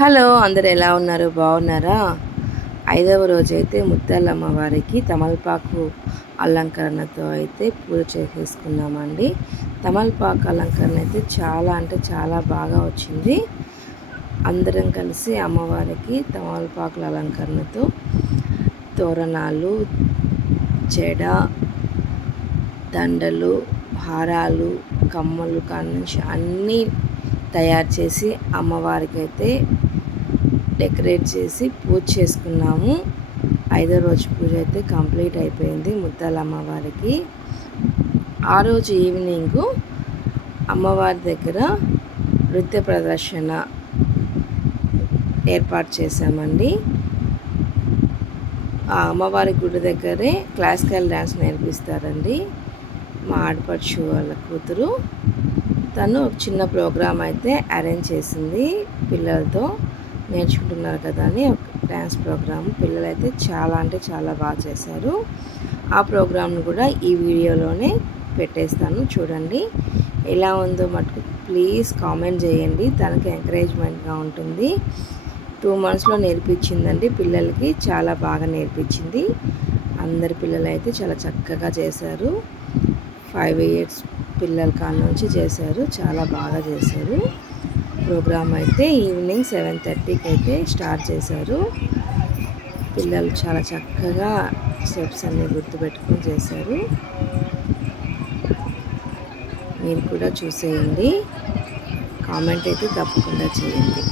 Hello అందరు ఎలా ఉన్నారు? బాగున్నారా? ఐదవ రోజు అయితే ముత్యాల వారికి తమలపాకు అలంకరణతో అయితే పూజ చేసేసుకున్నామండి. తమలపాకు అలంకరణ అయితే చాలా అంటే చాలా బాగా వచ్చింది. అందరం కలిసి అమ్మవారికి తమలపాకుల అలంకరణతో తోరణాలు జడ దండలు హారాలు కమ్మలు కానుంచి అన్నీ తయారు చేసి అమ్మవారికి అయితే డెకరేట్ చేసి పూజ చేసుకున్నాము. ఐదో రోజు పూజ అయితే కంప్లీట్ అయిపోయింది ముద్దాల అమ్మవారికి. ఆ రోజు ఈవినింగ్ అమ్మవారి దగ్గర నృత్య ప్రదర్శన ఏర్పాటు చేశామండి. ఆ అమ్మవారి గుడి దగ్గరే క్లాసికల్ డ్యాన్స్ నేర్పిస్తారండి. మా ఆడపడుచు వాళ్ళ కూతురు. తను ఒక చిన్న ప్రోగ్రామ్ అయితే అరేంజ్ చేసింది పిల్లలతో. నేర్చుకుంటున్నారు కదా అని ఒక డ్యాన్స్ ప్రోగ్రామ్ పిల్లలైతే చాలా అంటే చాలా బాగా చేశారు. ఆ ప్రోగ్రామ్ను కూడా ఈ వీడియోలోనే పెట్టేస్తాను. చూడండి. ఎలా ఉందో మటుకు ప్లీజ్ కామెంట్ చేయండి. తనకి ఎంకరేజ్మెంట్గా ఉంటుంది. టూ మంత్స్లో నేర్పించిందండి. పిల్లలకి చాలా బాగా నేర్పించింది. అందరి పిల్లలు అయితే చాలా చక్కగా చేశారు. ఫైవ్ ఇయర్స్ పిల్లల కాడ నుంచి చేశారు. చాలా బాగా చేశారు. ప్రోగ్రామ్ అయితే ఈవినింగ్ సెవెన్ థర్టీకి అయితే స్టార్ట్ చేశారు. పిల్లలు చాలా చక్కగా స్టెప్స్ అన్నీ గుర్తుపెట్టుకొని చేశారు. మీరు కూడా చూసేయండి. కామెంట్ అయితే తప్పకుండా చేయండి.